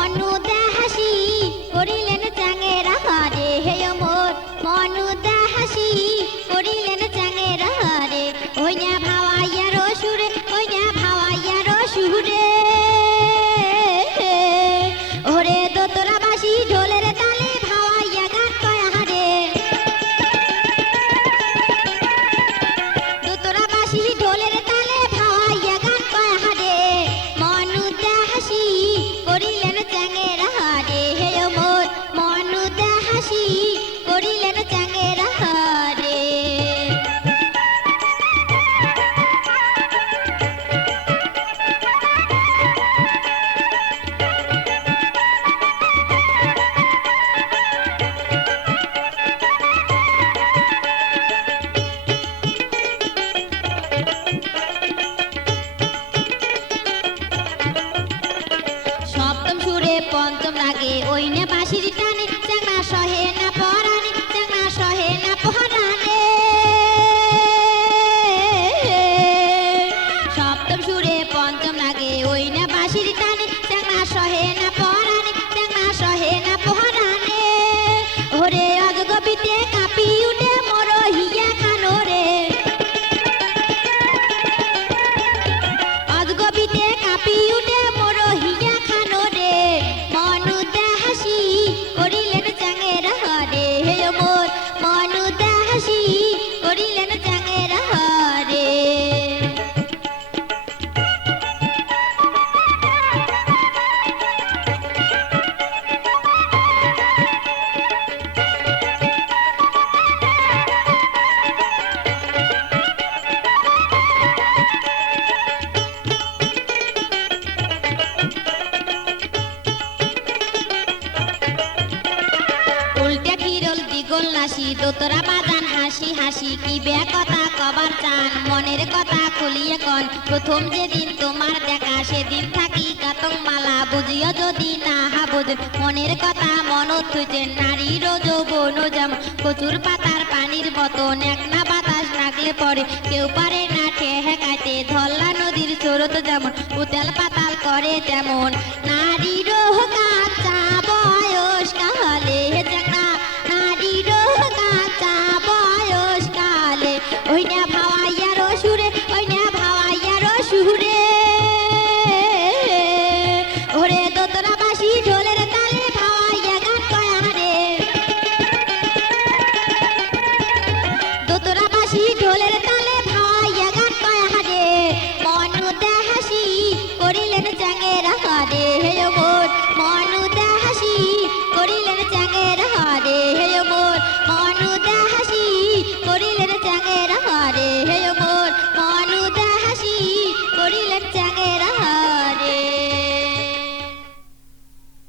মনুদা হাসি করিলেন চাঙেরা হারে হে মোর মনুদা হাসি করিলেন চাঙেরা হারে ওই না ভাওয়াইয়ার সুরে ওই না ভাওয়াইয়ার সুরে ওরে দোতরা বাসি ঢোলের তালে ভাওয়াইয়া গান কয় হারে দোতরা বাসি ঢোলের তালে ভাওয়াইয়া গান কয় হারে মনুদা হাসি করিলেন চাঙেরা হারে হে মোর মনুদা হাসি করিলেন চাঙেরা হারে সপ্তম সুরে পঞ্চম রাগে ওই নে বাঁশির টানে চাংনা সহে না পরানে চাংনা সহে না পরানে সপ্তম সুরে পঞ্চম রাগে ওই না বাঁশির টানে চাংনা সহে না পরানে চাংনা সহে না পরানে ওরে অজগবিতে কাঁপি উঠে মোর হিয়া খানো রে অজগবিতে কাঁপি উঠে মোর হিয়া খানো রে মনুদা হাসি করিলেন চাঙেরা হারে হে মোর মনুদা হাসি করিলেন চাঙেরা হারে উল্টে খিরল দ্বিগুল নাসি দোতরা বাজান হাসি হাসি কি বে কথা কবার চান মনের কথা খুলিয়ে কন প্রথম যেদিন তোমার দেখা সেদিন থাকি কাতং মালা বুঝিও যদি না বুঝেন মনের কথা মনত থুইছেন নারীর যৌবন যেমন কচুর পাতার পানির মতন এক না বাতাস লাগলে পরে কেউ পারে না ঠেকাইতে ধল্লা নদীর স্রোত যেমন উতাল পাতাল করে তেমন না